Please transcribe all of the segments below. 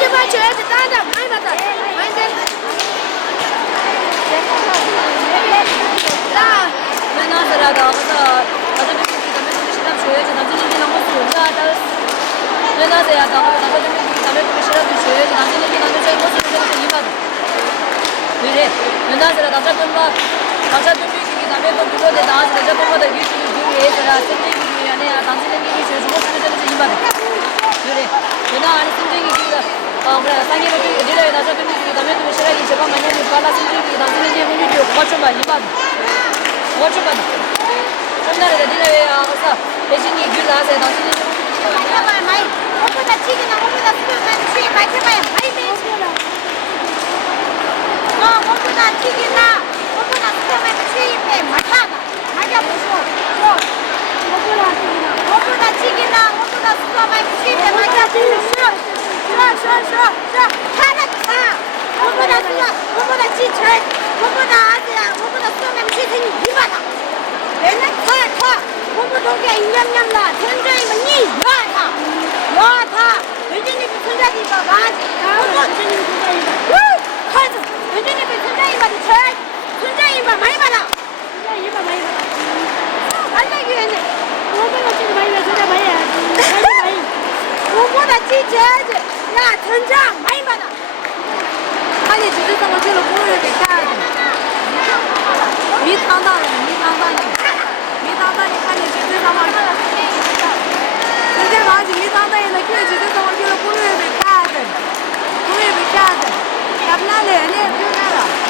这把球学子当的买吧的，买的。자, 면허라도 가서 나도 좀 시간 줘야지. 나중에 이게 너무 좋다. 면허야 너 나도 좀 시간 줘야지. 나중에 이게 너무 좋은 것을 좀 이봐. 그래. 면허라 나도 좀 비기기 남의 거 그거에 나와서 내가 보고도 유튜브 위에서라 생기기 안에 나중에 이게 제일 좋은 것을 좀 이봐. 그래. 면허 안에 생기기 그래. 상의를 내려야 나도 좀 비기기 남의 거 시간이 제가 만약에 빨라 생기기 나중에 이제 우리도 거쳐 봐. 이봐. Watchman. Sometimes the dinner also Beijing Gula's and my open the chicken and open the spoon tree by my baby. No, open the chicken now. Open the spoon tree and my father. I got the show. Open the chicken now. Open the spoon tree and my cat. Sure. Open the chicken. Open the spoon tree. 맨날 타 공부동계 인념념라 전쟁이면 니 여타 외진입이 천장이가 맞지 외진입이 천장이가 커져 외진입이 천장이가 천장이가 많이 받아 천장이가 많이 받아 만나기 위해서 공부가 지금 많이 받아 천장 많이 해야지 공부보다 지쳐야지 야 천장 많이 받아 아니 주제성을 들어 공부를 ಬೇಕಾ야지 미탕당이看见直接上网，直接网起没上当的，看直接上网就是公园被卡的，卡不那里呢？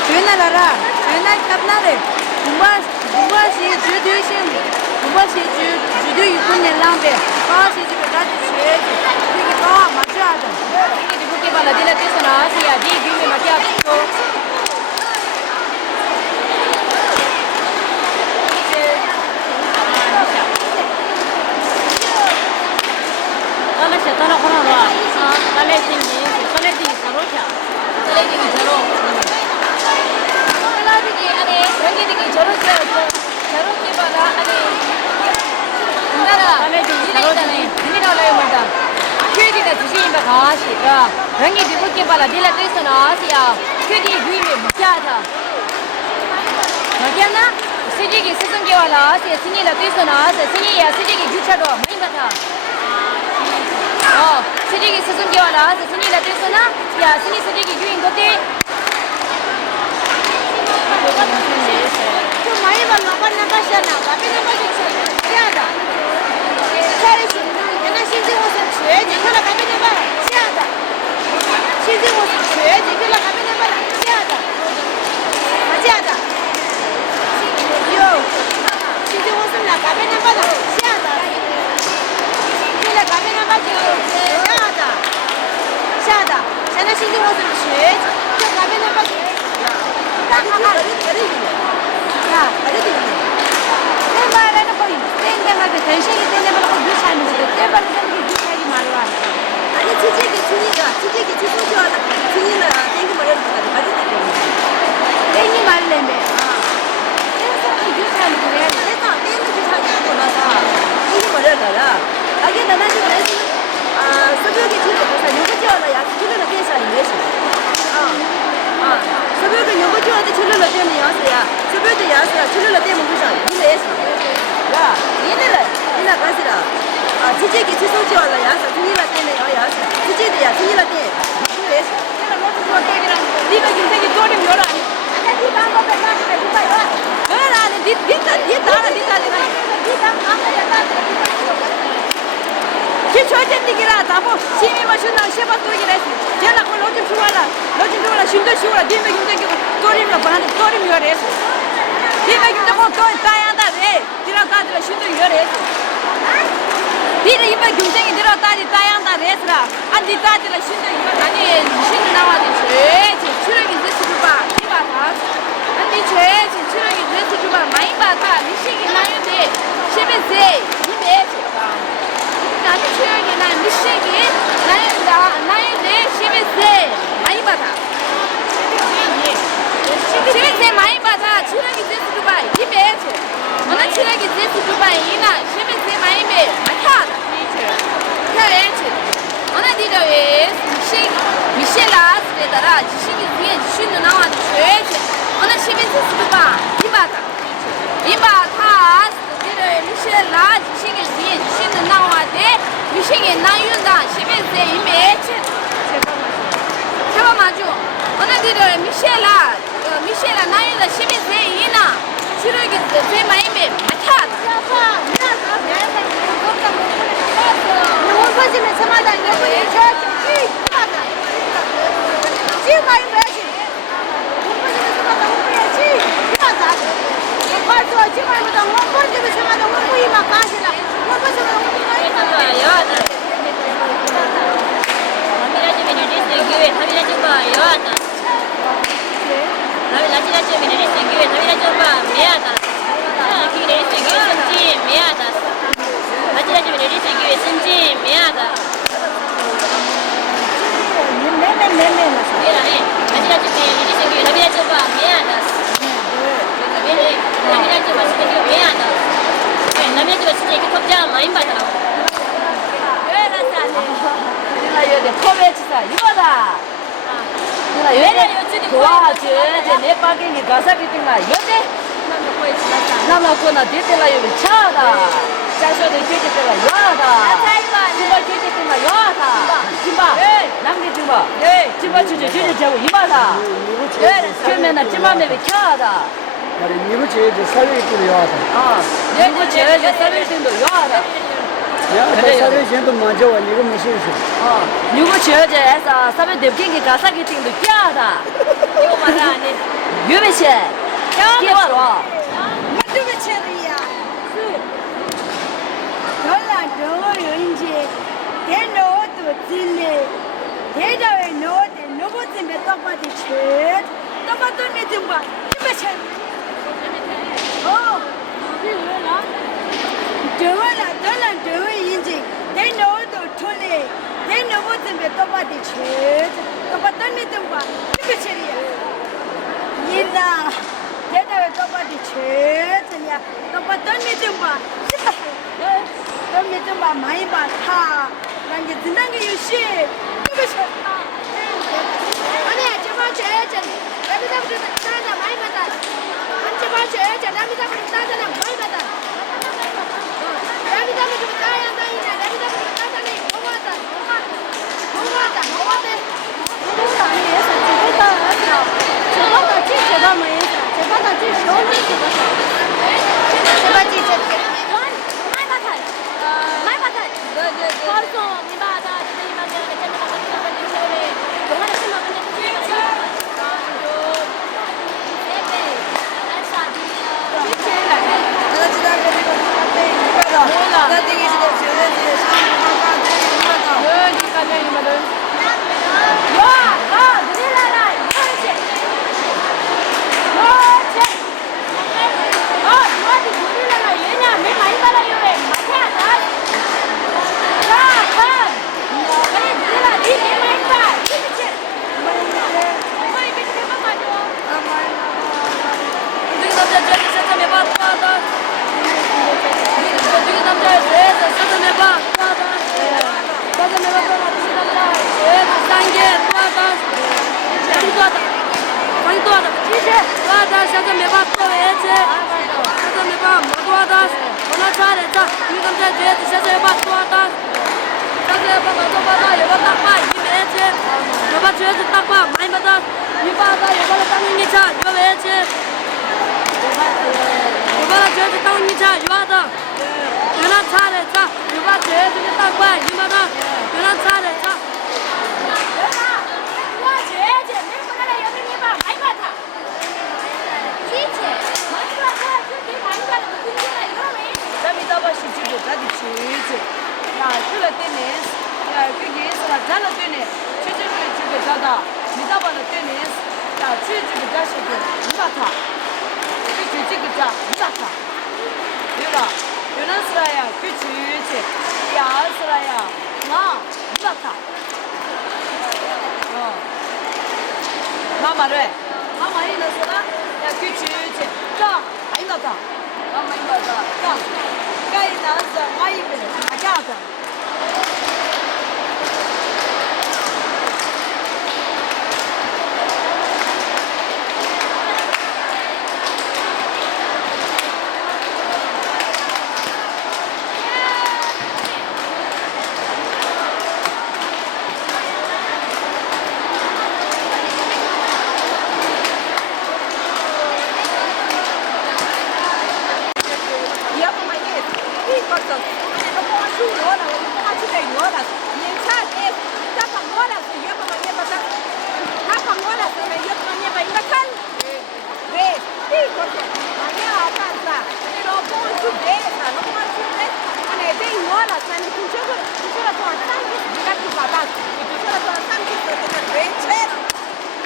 去哪了啦？去哪卡不那里？不是绝对性，不是绝对有可能浪费，而是这个咱的学的，这个高嘛这样的，这个不给把那地了，就是那些呀，地给你嘛这样说。Tana khona ba collecting sarocha collecting jaro kalabi ki ane rangi ki jaro ki bala ane ndara collecting sarocha ne ni na lai mata khedi da jishi ba ga shi ga rangi di ki bala dila te sana asia khedi gui me mja tha magya na siji ki sisung ke wala asia sini la te sana asia sini ya siji ki jucha do mai ba tha 스지기 스승기 와라 스승이라 됐으나 야 스니 스지기 유인 것들 좀 많이 봐 나가시잖아 가비는 거지 시야다 차리시 내가 신증호선 줘야지 그라 가비는 봐 시야다 신증호선 줘야지 그라 가비는 봐 시야다 맞지하다 요 신증호선 나 가비는 봐 시야다 그라 가비는 봐下的，现在新疆我是学，就那边那个，看，那边来那个，那个电视一点点把那个录下来的，这边那个录下来的嘛了。아니 지지게 지소죠 하다. 지니는 땡기 말해도 돼. 가지고 땡기 말래매. 그래서 주사는 그래. 내가 땡기 주사고 나서 땡기 말해달라. 아게 나는 그래서 새벽에 들어가서 요거지어라 야 들으러 계산이 내시. 새벽에 요거지어한테 들으러 되는 야서야. 새벽에 야서야 들으러 되면 무슨 이래서. 야, 얘네라 가시라. 지지게 지소지어라 야서 들으러 되는 야서. 지지야 들으러 돼. 이래서. 내가 너무 좋아 때리랑 네가 인생이 돌림 열어. 아니 네 방법에 가서 누가 와. 그래 네 따라 기초전기라 다보 시미만 신나 쉐바 도기라 제가 그 로좀 좋아라 심도 쉬워라 님의 힘들게 도림을 보는데 도림 열해서 님의 힘들고 또 따야다 돼 들어가들 심도 열해서 니를 이번 경쟁이 들어가지 따야다 돼서라 안디 따들 심도 열 아니 신도 나와도 죄지 출력이 됐을 봐 이봐 다 안디 죄지 출력이 됐을 봐 많이 봐다 미식이 나는데 10세 이메지 나는 출력이 난 미식이 나는데 10세 많이 받아 10세 많이 받아 출력이 됐을 봐 이메지 너는 출력이 됐을 봐 이나 10세 많이 받아 그래야지 너는 니가 왜 미식 있어. nó có su nữa là nó có su này nữa là nhìn xa em ta bằng nữa là sự yếu mà em mà ta bằng nữa là sự này yếu mà em mà em thân về đi con trẻ mà nhớ là bạn là nó có su đấy là nó có su đấy anh này đây nữa là sao này cũng chưa là toàn sang cái gì cả thì bảo ta chưa là toàn sang cái gì cái về chết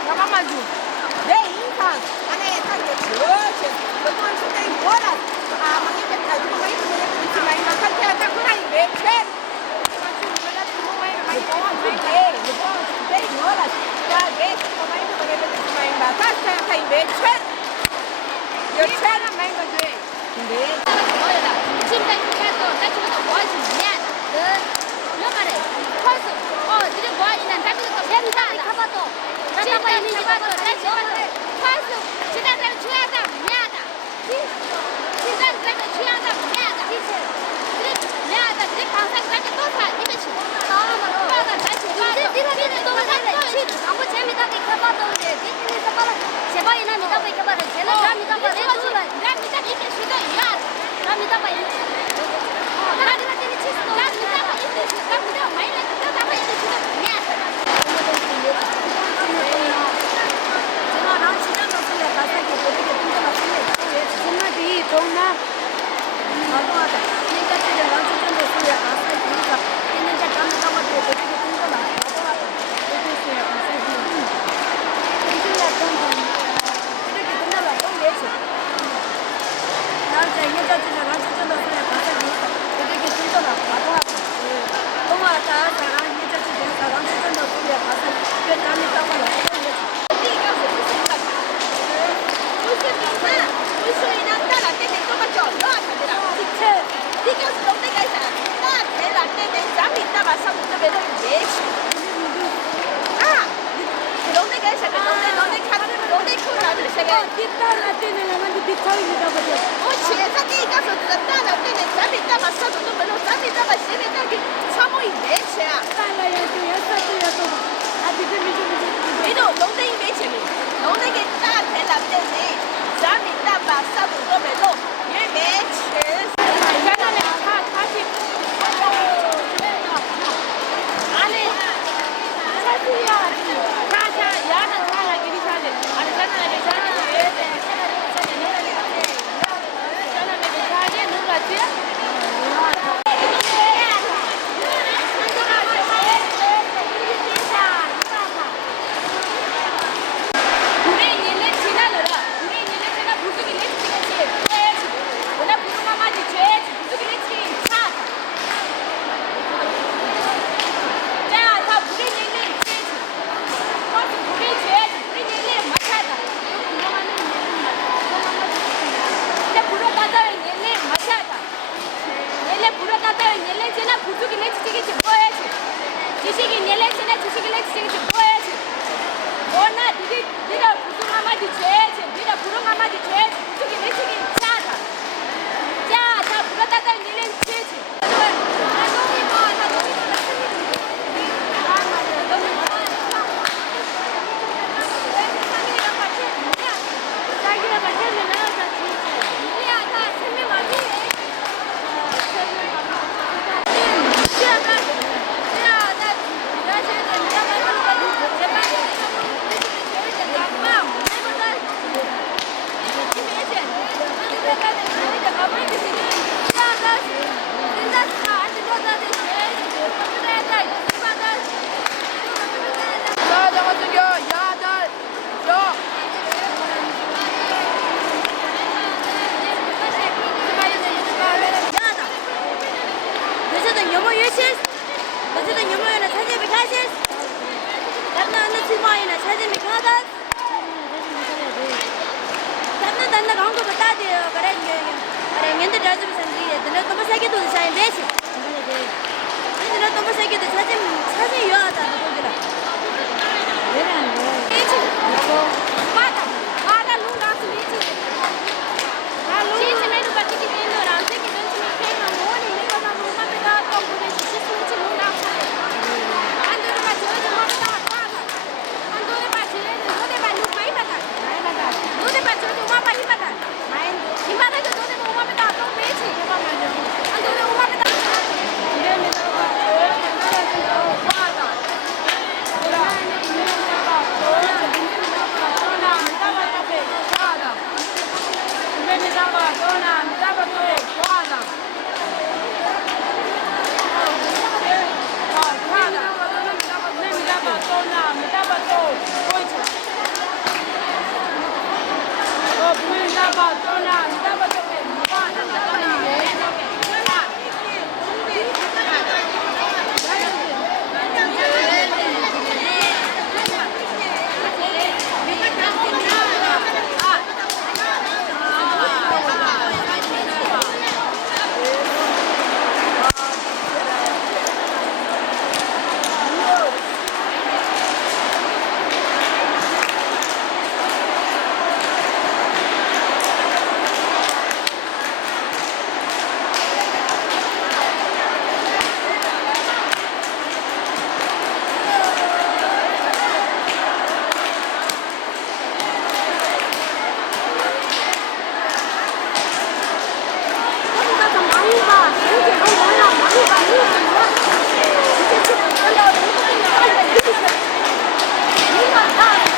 nó có mà gì đây 인상 안에 딱 그렇지 그건 진짜 뭐라 아 망했겠다 누가 많이 그렇지 많이 막한테 딱 하나이 매체 Main, gimana tuh? Mau 다